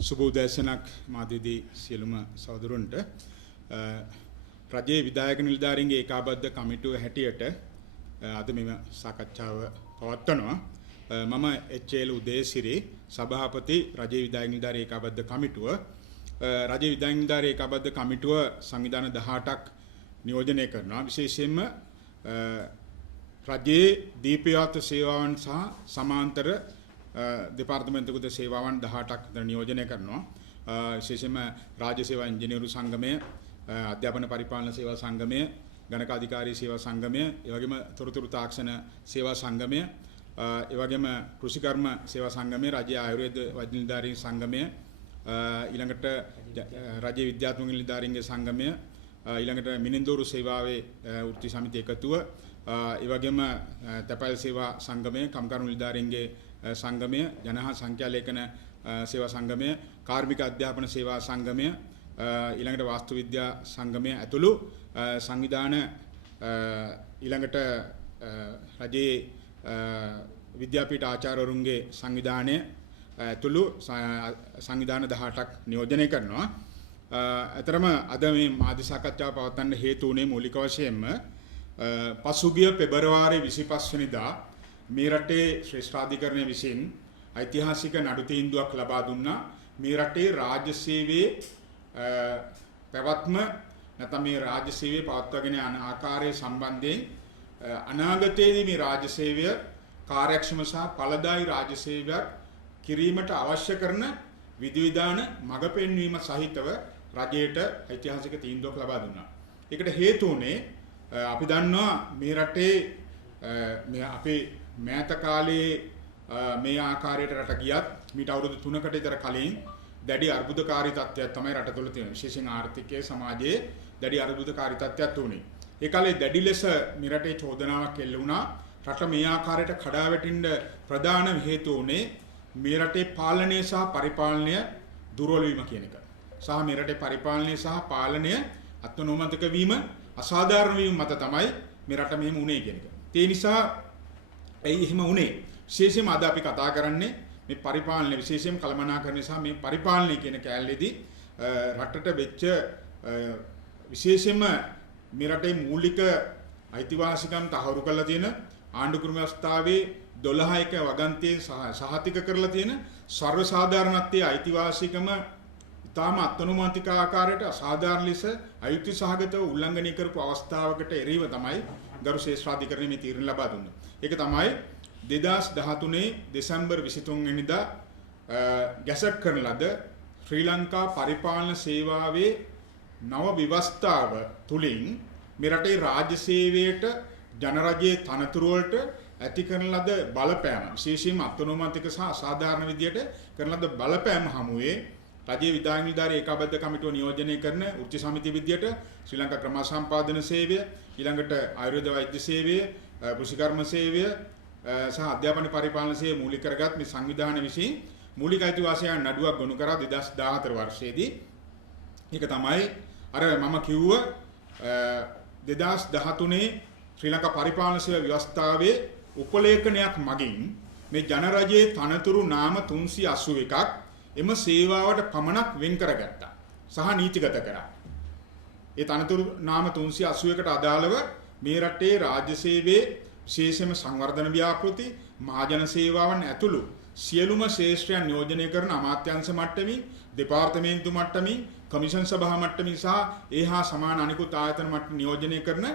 සුබ උදෑසනක් මාධ්‍යදී සියලුම සහෝදරුන්ට රජයේ විධායක නිලධාරීන්ගේ ඒකාබද්ධ කමිටුව හැටියට අද මෙම සාකච්ඡාව පවත්වනවා. මම එච්.එල්. උදේසිරි සභාපති රජයේ විධායක නිලධාරී ඒකාබද්ධ කමිටුව. රජයේ විධායක නිලධාරී ඒකාබද්ධ කමිටුව සංවිධාන 18ක් නියෝජනය කරනවා. විශේෂයෙන්ම රජයේ දීපයාත්‍ර සේවාවන් සහ සමාන්තර දෙපාර්තමේන්තුගත සේවාවන් 18ක් නියෝජනය කරනවා. විශේෂයෙන්ම රාජ්‍ය සේවා ඉංජිනේරු සංගමය, අධ්‍යාපන පරිපාලන සේවා සංගමය, ගණක අධිකාරී සේවා සංගමය, ඒ වගේම තොරතුරු තාක්ෂණ සේවා සංගමය, ඒ වගේම කෘෂිකර්ම සේවා සංගමය, රාජ්‍ය ආයුර්වේද වෛද්‍ය නිලධාරීන් සංගමය, ඊළඟට රාජ්‍ය විද්‍යාත්මක නිලධාරීන්ගේ සංගමය, ඊළඟට මිනින්දෝරු සේවාවේ වෘත්ති සමිති එකතුව, ඒ වගේම තැපැල් සේවා සංගමය, කම්කරු නිලධාරීන්ගේ සංගමය, ජනහා සංඛ්‍යා ලේඛන සේවා සංගමය, කාර්මික අධ්‍යාපන සේවා සංගමය, ඊළඟට වාස්තු විද්‍යා සංගමය ඇතුළු සංවිධාන ඊළඟට රජයේ විද්‍යාපීඨ ආචාර්යවරුන්ගේ සංවිධානය ඇතුළු සංවිධාන 18ක් නියෝජනය කරනවා. අතරම අද මේ මාධ්‍ය සාකච්ඡාව පවත්වන්න හේතු වුණේ මූලික වශයෙන්ම පසුගිය පෙබරවාරි 25 වෙනිදා මේ රටේ ශ්‍රේෂ්ඨාධිකරණය විසින් ඓතිහාසික නඩු තීන්දුවක් ලබා දුන්නා. මේ රටේ රාජ්‍ය සේවයේ පැවැත්ම නැත්නම් මේ රාජ්‍ය සේවයේ පවත්වාගෙන යන ආකාරය සම්බන්ධයෙන් අනාගතයේදී මේ රාජ්‍ය සේවය කාර්යක්ෂම සහ ඵලදායී රාජ්‍ය සේවයක් කිරීමට අවශ්‍ය කරන විධිවිධාන මඟ පෙන්වීම සහිතව රජයට ඓතිහාසික තීන්දුවක් ලබා දුන්නා. ඒකට හේතු උනේ අපි දන්නවා මේ රටේ මේ අපේ මෑත කාලයේ මේ ආකාරයට රට ගියත් මීට අවුරුදු 3කට විතර කලින් දැඩි අර්බුදකාරී තත්ත්වයක් තමයි රට තුළ තියෙන්නේ. විශේෂයෙන් ආර්ථිකයේ සමාජයේ දැඩි අර්බුදකාරී තත්ත්වයක් තුනේ. ඒ කාලේ දැඩි ලෙස මේ රටේ චෝදනාවක් එල්ල වුණා. රට මේ ආකාරයට කඩා වැටෙන්න ප්‍රධාන හේතුව උනේ මේ රටේ පාලනය සහ පරිපාලනය දුර්වල වීම කියන එක. සහ මේ රටේ පරිපාලනය සහ පාලනය අත්නොමතික වීම, අසාධාරණ වීම මත තමයි මේ රට මෙහෙම උනේ කියන එක. ඒ නිසා ඇයි එහෙම උනේ? විශේෂයෙන්ම අද අපි කතා කරන්නේ මේ පරිපාලනය, විශේෂයෙන්ම කළමනාකරණය සහ මේ පරිපාලනය කියන කැලේදී රටට වෙච්ච විශේෂයෙන්ම මේ රටේ මූලික අයිතිවාසිකම් තහවුරු කරලා තියෙන ආණ්ඩුක්‍රම ව්‍යවස්ථාවේ 12ක වගන්තියෙන් සහතික කරලා තියෙන සර්වසාධාරණත්වයේ අයිතිවාසිකම ඉතාම අත්නොමතික ආකාරයට අසාධාරණ ලෙස අයුක්ති සහගතව උල්ලංඝනය කරපු අවස්ථාවකට එරෙහිව තමයි ගරු ශ්‍රේෂ්ඨාධිකරණය මේ තීරණ ලබා දුන්නේ. ඒක තමයි 2013 දෙසැම්බර් 23 වෙනිදා ගැසට් කරන ලද ශ්‍රී ලංකා පරිපාලන සේවාවේ නව ව්‍යවස්ථාව තුලින් මේ රටේ රාජ්‍ය සේවයට ජනරජයේ තනතුරු වලට ඇති කරන ලද බලපෑම, විශේෂයෙන්ම අත්නොමතික සහ අසාධාරණ විදියට කරන ලද බලපෑම හමුවේ රජයේ විධායක නිලධාරී ඒකාබද්ධ කමිටුව නියෝජනය කරන වෘත්ති සමිතිය විදියට ශ්‍රී ලංකා ක්‍රම සම්පාදන සේවය, ඊළඟට ආයුර්වේද වෛද්‍ය සේවය, කෘෂිකර්ම සේවය සහ අධ්‍යාපන පරිපාලන සේවය මූලික කරගත් මේ සංවිධාන විසින් මූලික අයිතිවාසිකම් නඩුවක් ගොනු කරා 2014 වර්ෂයේදී. ඒක තමයි අර මම කිව්ව 2013 ශ්‍රී ලංකා පරිපාලන සේවා ව්‍යවස්ථාවේ උපලේඛනයක් මගින් මේ ජනරජයේ තනතුරු නාම 381ක් එම සේවාවට පමණක් වෙන් කරගත්තා සහ නීතිගත කරා. ඒ තනතුරු නාම 381කට අදාළව මේ රටේ රාජ්‍ය සේවයේ විශේෂයෙන්ම සංවර්ධන ව්‍යාපෘති, මහජන සේවාවන් ඇතුළු සියලුම ශේෂ්ත්‍රයන් නියෝජනය කරන අමාත්‍යාංශ මට්ටමින්, දෙපාර්තමේන්තු මට්ටමින්, කමිෂන් සභා මට්ටමින් සහ ඒහා සමාන අනිකුත් ආයතන මට්ටමින් නියෝජනය කරන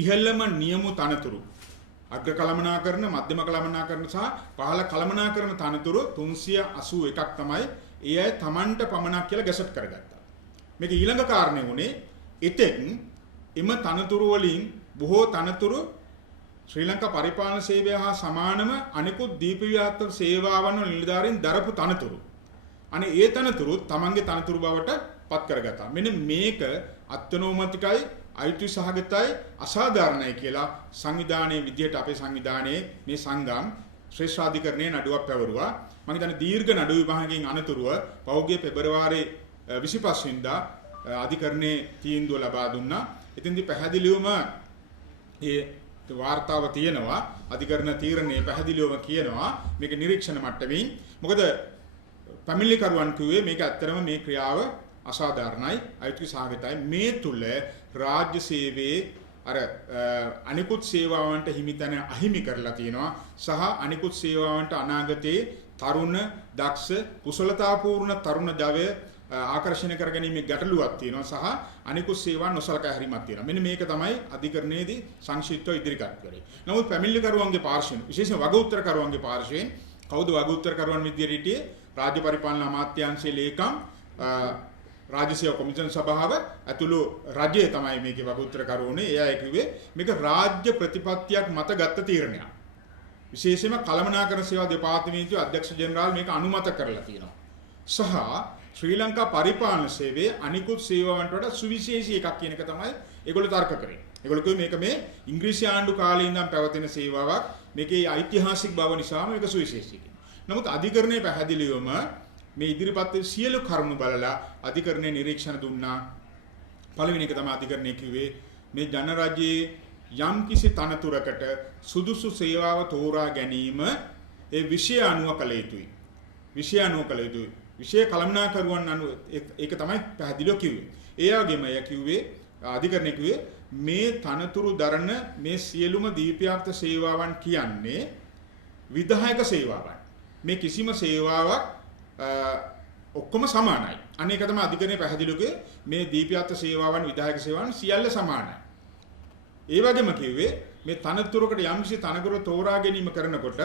ඉහළම නියමු තනතුරු, අග්‍ර කළමනාකරණ, මධ්‍යම කළමනාකරණ සහ පහළ කළමනාකරණ තනතුරු 381ක් තමයි ඒ අය Tamanට පමණක් කියලා ගැසට් කරගත්තා. මේක ඊළඟ කාරණේ වුණේ එතෙන් එම තනතුරු වලින් බොහෝ තනතුරු ශ්‍රී ලංකා පරිපාලන සේවය හා සමානම අනිකුත් දීපව්‍යාත්මක සේවාවන් වල නිලධාරීන් දරපු තනතුරු. අනේ ඒ තනතුරු තමන්ගේ තනතුරු බවට පත් කරගත්තා. මෙන්න මේක අත්නොමතිකයි, අයිති සහගතයි, අසාධාරණයි කියලා සංවිධානයේ විදියට අපේ සංවිධානයේ මේ සංගම් ශ්‍රේෂ්ඨාධිකරණයේ නඩුවක් පැවරුවා. මම හිතන්නේ දීර්ඝ නඩු විභාගයෙන් අනතුරුව පෞද්ගලික පෙබරවාරි 25 වෙනිදා අධිකරණයේ තීන්දුව ලබා දුන්නා. එතෙන්දී පැහැදිලිවම ඒ වාර්තාව තියෙනවා, අධිකරණ තීරණයේ පැහැදිලිවම කියනවා මේක නිරීක්ෂණ මට්ටමින්. මොකද පැමිණිලිකරුවන් කිව්වේ මේක ඇත්තටම මේ ක්‍රියාව අසාධාරණයි, අයුක්ති සහගතයි. මේ තුල රාජ්‍ය සේවයේ අර අනිකුත් සේවාවන්ට හිමිතන අහිමි කරලා තියෙනවා සහ අනිකුත් සේවාවන්ට අනාගතයේ තරුණ දක්ෂ කුසලතාපූර්ණ තරුණ ජවය ආකර්ෂණය කර ගැනීමේ ගැටලුවක් තියෙනවා සහ අනිකුත් සේවා නොසලකා හැරීමක් තියෙනවා. මෙන්න මේක තමයි අධිකරණයේදී සංක්ෂිප්තව ඉදිරිපත් කරේ. නමුත් පැමිණිලිකරුවන්ගේ පාර්ශ්වයෙන් විශේෂයෙන් වගඋත්තරකරුවන්ගේ පාර්ශ්වයෙන් කවුද වගඋත්තරකරුවන් විදියට හිටියේ? රාජ්‍ය පරිපාලන අමාත්‍යාංශයේ ලේකම් රාජ්‍ය සේවා කොමිෂන් සභාව ඇතුළු රජය තමයි මේකේ වගඋත්තරකරුවනේ. ඒ අය කිව්වේ මේක රාජ්‍ය ප්‍රතිපත්තියක් මත ගත්ත තීරණයක්. විශේෂයෙන්ම කළමනාකරණ සේවා දෙපාර්තමේන්තුවේ අධ්‍යක්ෂ ජෙනරාල් මේක අනුමත කරලා තියෙනවා. සහ ශ්‍රී ලංකා පරිපාලන සේවයේ අනිකුත් සේවාවන්ට වඩා සුවිශේෂී එකක් කියන එක තමයි ඒගොල්ලෝ තර්ක කරේ. ඒගොල්ලෝ කිව්වේ මේක මේ ඉංග්‍රීසි ආණ්ඩු කාලේ ඉඳන් පැවතෙන සේවාවක්. මේකේ ඓතිහාසික බව නිසාම මේක සුවිශේෂී කියලා. නමුත් අධිකරණයේ පැහැදිලිවම මේ ඉදිරිපත් සියලු කරුණු බලලා අධිකරණයේ නිරීක්ෂණ දුන්නා. පළවෙනි එක තමයි අධිකරණය කිව්වේ මේ ජනරජයේ යම් කිසි තනතුරකට සුදුසු සේවාව තෝරා ගැනීම ඒ විෂය අනුව කළ යුතුයි. විෂය අනුව කළ යුතුයි. විෂය කළමනාකරුවන් අනුව ඒක තමයි පැහැදිලිව කිව්වේ. ඒ වගේම අය කිව්වේ අධිකරණය කිව්වේ මේ තනතුරු දරන මේ සියලුම දීප්තියාප්ත සේවාවන් කියන්නේ විධායක සේවාවන්. මේ කිසිම සේවාවක් ඔක්කොම සමානයි. අනේක තමයි අධිකරණය පැහැදිලිව කිව්වේ මේ දීප්තියාප්ත සේවාවන් විධායක සේවාවන් සියල්ල සමානයි. ඒ වගේම කිව්වේ මේ තනතුරකට යම්කිසි තනතුර තෝරා ගැනීම කරනකොට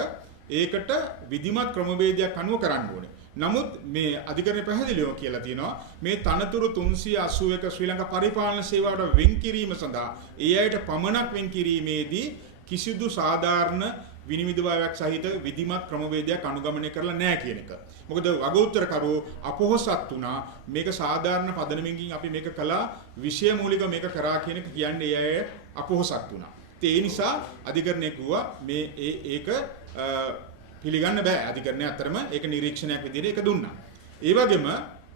ඒකට විධිමත් ක්‍රමවේදයක් අනුව කරන්න ඕනේ. නමුත් මේ අධිකරණය පැහැදිලිව කියලා තියෙනවා මේ තනතුරු 381 ශ්‍රී ලංකා පරිපාලන සේවාවට වෙන් කිරීම සඳහා ඒ අයට පමණක් වෙන් කිරීමේදී කිසිදු සාධාරණ විනිවිදභාවයක් සහිත විධිමත් ක්‍රමවේදයක් අනුගමනය කරලා නැහැ කියන එක. මොකද වගඋත්තරකරුවෝ අපොහසත් වුණා මේක සාධාරණ පදනමකින් අපි මේක කළා විෂය මූලික මේක කරා කියන එක කියන්නේ ඒ අය අපොහසත් වුණා. ඒ නිසා අධිකරණය කිව්වා මේ ඒක පිළිගන්න බෑ. අධිකරණය අතරම ඒක නිරීක්ෂණයක් විදිහට ඒක දුන්නා. ඒ වගේම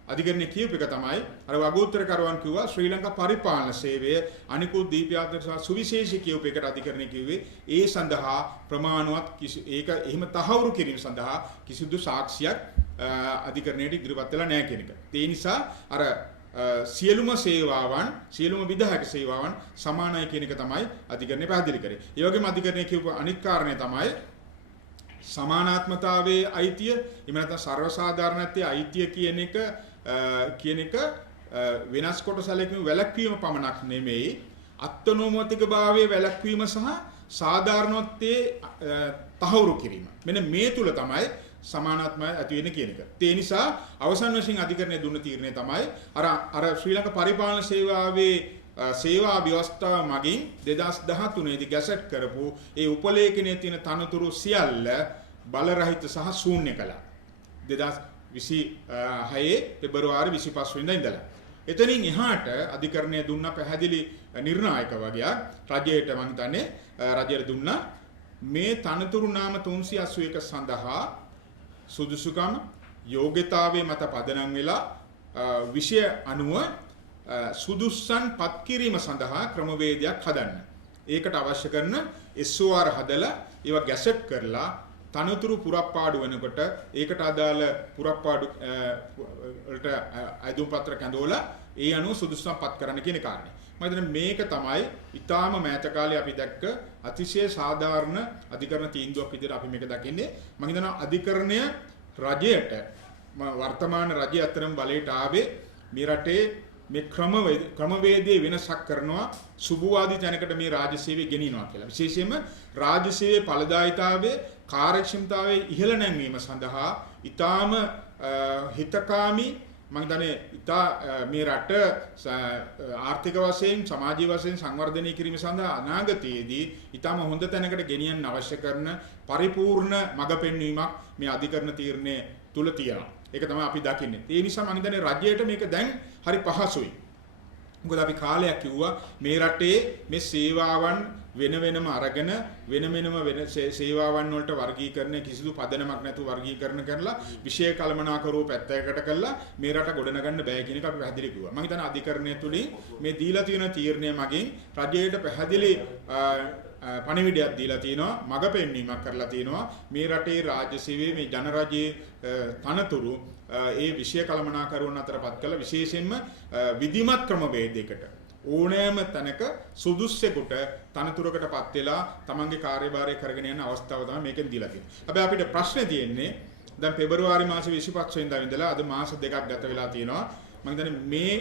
අධිකරණය කියපු එක තමයි අර වගඋත්තරකරුවන් කිව්වා ශ්‍රී ලංකා පරිපාලන සේවය අනිකුත් දීප්තියාප්ත සුවිශේෂී කියූප එකට අධිකරණය කිව්වේ ඒ සඳහා ප්‍රමාණවත් ඒක එහෙම තහවුරු කිරීම සඳහා කිසිදු සාක්ෂියක් අධිකරණයට ඉදිරිපත් වෙලා නැහැ කියන එක. ඒ නිසා අර සියලුම සේවාවන් සියලුම විධායක සේවාවන් සමානයි කියන එක තමයි අධිකරණය පැහැදිලි කරේ. ඒ වගේම අධිකරණය කියපු අනිත් කාරණේ තමයි සමානාත්මතාවයේ අයිතිය එහෙම නැත්නම් සර්වසාධාරණත්වයේ අයිතිය කියන එක වෙනස් කොට සැලකීම වැළැක්වීම පමණක් නෙමෙයි අත්නෝමතික භාවයේ වැළැක්වීම සහ සාධාරණත්වයේ තහවුරු කිරීම. මෙන්න මේ තුල තමයි සමානාත්මය ඇති වෙන්නේ කියන එක. ඒ නිසා අවසන් වශයෙන් අධිකරණය දුන්න තීරණය තමයි අර ශ්‍රී ලංකා පරිපාලන සේවාවේ සේවා ව්‍යවස්ථාව මගින් 2013 දී ගැසට් කරපු ඒ උපලේඛනයේ තියෙන තනතුරු සියල්ල බලරහිත සහ ශූන්‍ය කළා. 2026 පෙබරවාරි 25 වෙනිදා ඉඳලා. එතනින් එහාට අධිකරණය දුන්න පැහැදිලි නිර්ණායක වගයක් රජයට මම හිතන්නේ රජයට දුන්නා මේ තනතුරු නාම 381 සඳහා සුදුසුකම් යෝග්‍යතාවයේ මත පදනම් වෙලා විෂය අනුව සුදුස්සන් පත් කිරීම සඳහා ක්‍රමවේදයක් හදන්න. ඒකට අවශ්‍ය කරන SOR හදලා ඒවා ගැසට් කරලා තනතුරු පුරප්පාඩු වෙනකොට ඒකට අදාළ පුරප්පාඩු වලට අයදුම් පත්‍ර කැඳවලා ඒ අනුව සුදුස්සන් පත් කරන්න කියන කාරණේ. මම හිතන්නේ මේක තමයි ඊටාම මෑත කාලේ අපි දැක්ක අතිශය සාධාරණ අධිකරණ තීන්දුවක් විදිහට අපි මේක දකින්නේ. මම හිතනවා අධිකරණය රජයට වර්තමාන රජය අතරම බලයට ආවේ මේ රටේ මේ ක්‍රමවේදයේ වෙනසක් කරනවා සුබවාදී තැනකට මේ රාජ්‍ය සේවය ගෙනියනවා කියලා. විශේෂයෙන්ම රාජ්‍ය සේවයේ ඵලදායීතාවයේ කාර්යක්ෂමතාවයේ ඉහළ නැංවීම සඳහා ඊටාම හිතකාමී මම හිතන්නේ මේ රට ආර්ථික වශයෙන් සමාජීය වශයෙන් සංවර්ධනය කිරීම සඳහා අනාගතයේදී ඊටාම හොඳ තැනකට ගෙනියන්න අවශ්‍ය කරන පරිපූර්ණ මඟ පෙන්වීමක් මේ අධිකරණ තීරණය තුල තියෙනවා. ඒක තමයි අපි දකින්නේ. ඒ නිසා මම හිතන්නේ රජයට මේක දැන් හරි පහසුයි. මොකද අපි කාලයක් කිව්වා මේ රටේ මේ සේවාවන් වෙන වෙනම අරගෙන වෙන සේවාවන් වලට වර්ගීකරණය කිසිදු පදනමක් නැතුව වර්ගීකරණ කරලා විශේෂ කළමනාකරුවෝ පැත්තකට කරලා මේ රට ගොඩනගන්න බෑ කියන එක අපි පැහැදිලි කිව්වා. මම හිතන්නේ අධිකරණය තුලින් මේ දීලා තියෙන තීරණය මගින් රජයට පැහැදිලි පණිවිඩයක් දීලා තියෙනවා, මඟ පෙන්වීමක් කරලා තියෙනවා. මේ රටේ රාජ්‍ය සේවයේ මේ ජනරජයේ තනතුරු ඒ විෂය කළමනාකරුවන් අතරපත් කළ විශේෂයෙන්ම විධිමත් ක්‍රමවේදයකට ඕනෑම තැනක සුදුස්සෙකුට තනතුරකටපත් වෙලා තමන්ගේ කාර්යභාරය කරගෙන යන අවස්ථාව තමයි මේකෙන් දීලා තියෙන්නේ. හැබැයි අපිට ප්‍රශ්නේ තියෙන්නේ දැන් පෙබරවාරි මාසේ 25 වෙනිදා ඉඳලා අද මාස දෙකක් ගත වෙලා තියෙනවා. මම හිතන්නේ මේ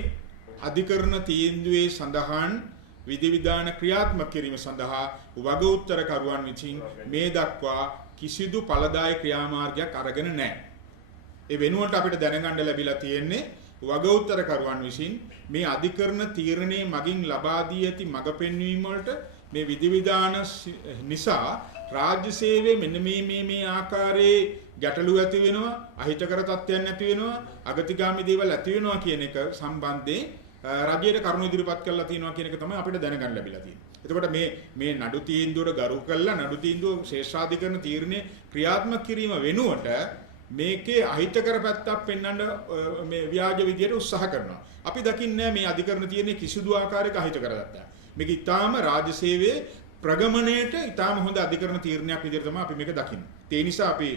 අධිකරණ තීන්දුවේ සඳහන් විධිවිධාන ක්‍රියාත්මක කිරීම සඳහා වග උත්තරකරුවන් විසින් මේ දක්වා කිසිදු ඵලදායී ක්‍රියාමාර්ගයක් අරගෙන නැහැ. ඒ වෙනුවට අපිට දැනගන්න ලැබිලා තියෙන්නේ වග උත්තරකරුවන් විසින් මේ අධිකරණ තීරණයේ මගින් ලබා දී ඇති මඟ පෙන්වීම වලට මේ විධිවිධාන නිසා රාජ්‍ය සේවයේ මෙන්න මේ ආකාරයේ ගැටලු ඇති වෙනවා, අහිතකර තත්ත්වයන් ඇති වෙනවා, අගතිගාමී දේවල් ඇති වෙනවා කියන එක සම්බන්ධයෙන් රජයට කරුණු ඉදිරිපත් කරලා තියෙනවා කියන එක තමයි අපිට දැනගන්න ලැබිලා තියෙන්නේ. එතකොට මේ නඩු තීන්දුවට ගරු කළා නඩු තීන්දුව ශ්‍රේෂ්ඨාධිකරණ තීරණය ක්‍රියාත්මක කිරීම වෙනුවට මේකේ අහිතකර පැත්තක් පෙන්වන්න මේ ව්‍යාජ විදියට උත්සාහ කරනවා. අපි දකින්නේ මේ අධිකරණ තීරණේ කිසිදු ආකාරයක අහිතකර දත්තා. මේක ඊටාම රාජ්‍ය සේවයේ ප්‍රගමණයට ඊටාම හොඳ අධිකරණ තීරණයක් විදියට තමයි අපි මේක දකින්නේ. ඒ නිසා අපි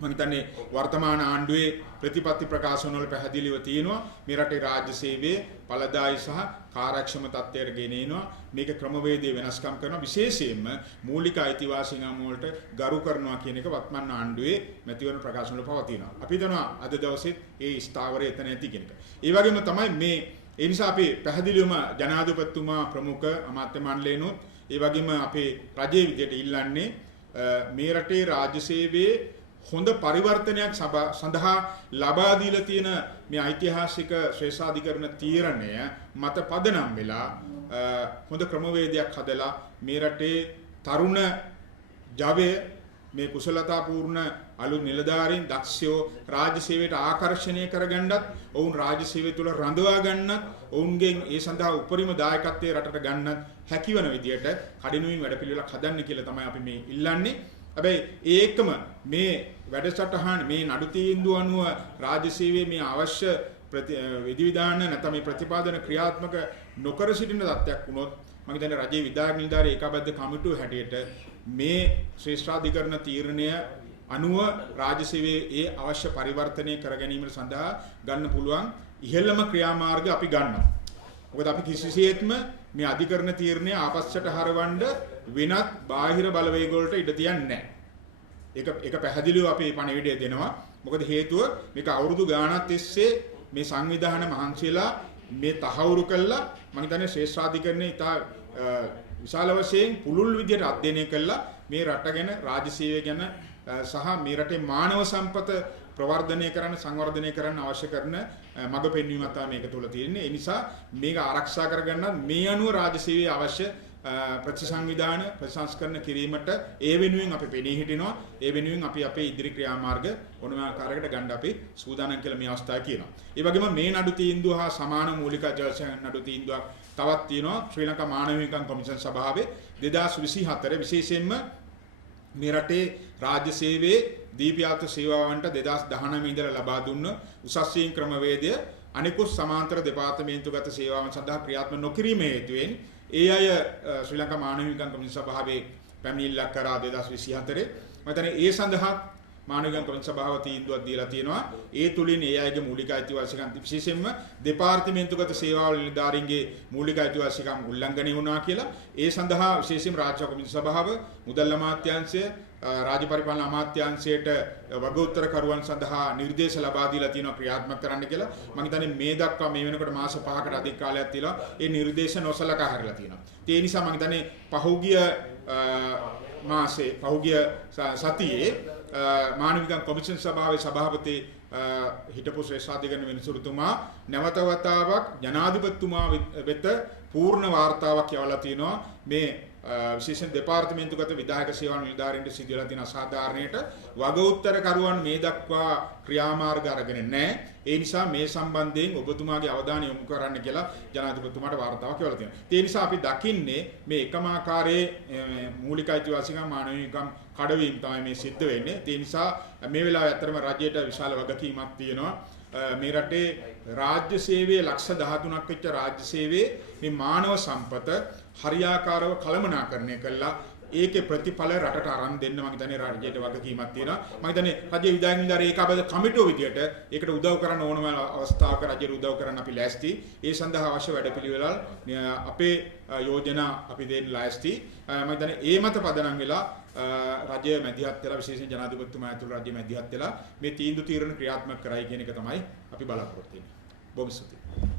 මම හිතන්නේ වර්තමාන ආණ්ඩුවේ ප්‍රතිපත්ති ප්‍රකාශන වල පැහැදිලිව තියෙනවා මේ රටේ රාජ්‍ය සේවයේ ඵලදායී සහ කාර්යක්ෂම තත්ත්වයට ගෙනෙනවා. මේක ක්‍රමවේදයේ වෙනස්කම් කරනවා, විශේෂයෙන්ම මූලික අයිතිවාසිකම් වලට ගරු කරනවා කියන එක වත්මන් ආණ්ඩුවේ මැතිවරණ ප්‍රකාශන වල පවතිනවා. අපි දන්නවා අද දවසෙත් ඒ ස්ථාවරය එතන ඇති කියන එක. ඒ වගේම තමයි මේ ඒ නිසා අපි පැහැදිලිවම ජනාධිපතිතුමා ප්‍රමුඛ අමාත්‍ය මණ්ඩලයනොත් ඒ වගේම අපේ රජයේ විදියට ඉල්ලන්නේ මේ රටේ රාජ්‍ය සේවයේ හොඳ පරිවර්තනයක් සඳහා ලබා දීලා තියෙන මේ ඓතිහාසික ශ්‍රේෂ්ඨාධිකරණ තීරණය මත පදනම් වෙලා හොඳ ක්‍රමවේදයක් හදලා මේ රටේ තරුණ ජවය මේ කුසලතාපූර්ණ අලුත් නිලධාරීන් දක්ෂයෝ රාජ්‍ය සේවයට ආකර්ෂණය කරගන්නත් ඔවුන් රාජ්‍ය සේවය තුළ රඳවා ගන්නත් ඔවුන්ගෙන් ඒ සඳහා උපරිම දායකත්වයේ රටට ගන්නත් හැකිවන විදියට කඩිනුමින් වැඩපිළිවෙලක් හදන්න කියලා තමයි අපි මේ ඉල්ලන්නේ. හැබැයි ඒකම මේ වැඩසටහන මේ නඩු තීන්දුව අනුව රාජ්‍ය සේවයේ මේ අවශ්‍ය විධිවිධාන නැත්නම් මේ ප්‍රතිපාදන ක්‍රියාත්මක නොකර සිටින තත්ත්වයක් වුණොත් මම හිතන්නේ රජයේ විධායක නිලධාරී ඒකාබද්ධ කමිටුව හැටියට මේ ශ්‍රේෂ්ඨාධිකරණ තීරණය අනුව රාජ්‍ය සේවයේ ඒ අවශ්‍ය පරිවර්තනය කර ගැනීම සඳහා ගන්න පුළුවන් ඉහළම ක්‍රියාමාර්ග අපි ගන්නවා. මොකද අපි කිසිසේත්ම මේ අධිකරණ තීරණය ආපස්සට හරවන්න වෙනත් බාහිර බලවේග වලට ඉඩ තියන්නේ නැහැ. ඒක පැහැදිලිව අපි පණිවිඩය දෙනවා. මොකද හේතුව මේක අවුරුදු ගාණක් තිස්සේ මේ සංවිධාන මහන්සියලා මේ තහවුරු කළා. මම හිතන්නේ ශ්‍රේෂ්ඨාධිකරණය ඉතා විශාල වශයෙන් පුළුල් විදියට අධ්‍යයනය කළා මේ රට ගැන, රාජ්‍ය සේවය ගැන සහ මේ රටේ මානව සම්පත ප්‍රවර්ධනය කරන්න, සංවර්ධනය කරන්න අවශ්‍ය කරන මඟ පෙන්වීමක් තමයි මේක තුළ තියෙන්නේ. ඒ නිසා මේක ආරක්ෂා කරගන්න මේ අනුව රාජ්‍ය සේවයේ අවශ්‍ය ප්‍රතිසංවිධාන ප්‍රතිසංස්කරණ කිරීමට ඒ වෙනුවෙන් අපි පෙනී හිටිනවා. ඒ වෙනුවෙන් අපි අපේ ඉදිරි ක්‍රියාමාර්ග ඕනම ආකාරයකට ගන්න අපි සූදානම් කියලා මේ අවස්ථාවේ කියනවා. ඒ වගේම මේ නඩු තීන්දුව හා සමාන මූලික ජලසයන් නඩු තීන්දුවක් තවත් තියෙනවා ශ්‍රී ලංකා මානව හිමිකම් කොමිෂන් සභාවේ 2024 විශේෂයෙන්ම මේ රටේ රාජ්‍ය සේවයේ දීප්තියාත්‍ර සේවාවන්ට 2019 ඉඳලා ලබා දුන්න උසස් වීම් ක්‍රමවේදය අනිකුත් සමාන්තර දෙපාර්තමේන්තුගත සේවාවන් සඳහා ක්‍රියාත්මක නොකිරීම හේතුවෙන් ඒ අය ශ්‍රී ලංකා මානව හිමිකම් කොමිෂන් සභාවේ පැමිණිල්ලක් කරා 2024 මතන ඒ සඳහා මානව හිමිකම් කොමිෂන් සභාව තීන්දුවක් දීලා තියෙනවා. ඒ තුලින් ඒ අයගේ මූලික අයිතිවාසිකම් විශේෂයෙන්ම දෙපාර්තමේන්තුගත සේවාවල නිලධාරීන්ගේ මූලික අයිතිවාසිකම් උල්ලංඝනය වුණා කියලා ඒ සඳහා විශේෂයෙන්ම රාජ්‍ය කොමිෂන් සභාව, මුදල් අමාත්‍යාංශය, රාජ්‍ය පරිපාලන අමාත්‍යාංශයට වග උත්තරකරුවන් සඳහා නිර්දේශ ලබා දීලා තියෙනවා ක්‍රියාත්මක කරන්න කියලා. මම හිතන්නේ මේ දක්වා මේ වෙනකොට මාස 5කට අධික කාලයක් තියලා ඒ නිර්දේශ නොසලකා හැරලා තියෙනවා. ඒ නිසා මම හිතන්නේ පහුගිය මාසේ පහුගිය සතියේ මානව හිමිකම් කොමිෂන් සභාවේ සභාපති හිටපු ශ්‍රේෂ්ඨාධිකරණ විනිසුරුතුමා නැවත වතාවක් ජනාධිපතිතුමා වෙත පූර්ණ වාර්තාවක් යවලා තිනවා මේ විශේෂයෙන් දෙපාර්තමේන්තුගත විධායක සේවා නිලධාරීන්ට සිදු වෙලා තියෙන අසාධාරණයට වග උත්තරකරුවන් මේ දක්වා ක්‍රියාමාර්ග අරගෙන නැහැ. ඒ නිසා මේ සම්බන්ධයෙන් ඔබතුමාගේ අවධානය යොමු කරන්න කියලා ජනාධිපතිතුමාට වාර්තාවක් යවලා තියෙනවා. ඒ නිසා අපි දකින්නේ මේ එකම ආකාරයේ මූලික අයිතිවාසිකම් මානව හිමිකම් කඩවීම තමයි මේ සිද්ධ වෙන්නේ. ඒ නිසා මේ වෙලාවේ ඇත්තටම රජයට විශාල වගකීමක් තියෙනවා. මේ රටේ රාජ්‍ය සේවයේ ලක්ෂ 13ක් වෙච්ච රාජ්‍ය සේවයේ මේ මානව සම්පත හරියාකාරව කළමනාකරණය කළා ඒකේ ප්‍රතිඵල රටට අරන් දෙන්න මම හිතන්නේ රාජ්‍යයට වගකීමක් තියෙනවා. මම හිතන්නේ රජයේ විධායක නිලධාරී ඒකාබද්ධ කමිටුව විදියට ඒකට උදව් කරන්න ඕනම අවස්ථාවක රජයට උදව් කරන්න අපි ලෑස්ති. ඒ සඳහා අවශ්‍ය වැඩපිළිවෙළ අපේ යෝජනා අපි දෙන්න ලෑස්ති. මම හිතන්නේ ඒ මත පදනම් වෙලා රජය මැදිහත් වෙලා විශේෂයෙන් ජනාධිපතිතුමා ඇතුළු රජය මැදිහත් වෙලා මේ තීන්දුව తీරන ක්‍රියාත්මක කරයි කියන එක තමයි අපි බලාපොරොත්තු වෙන්නේ. බොහොම ස්තුතියි.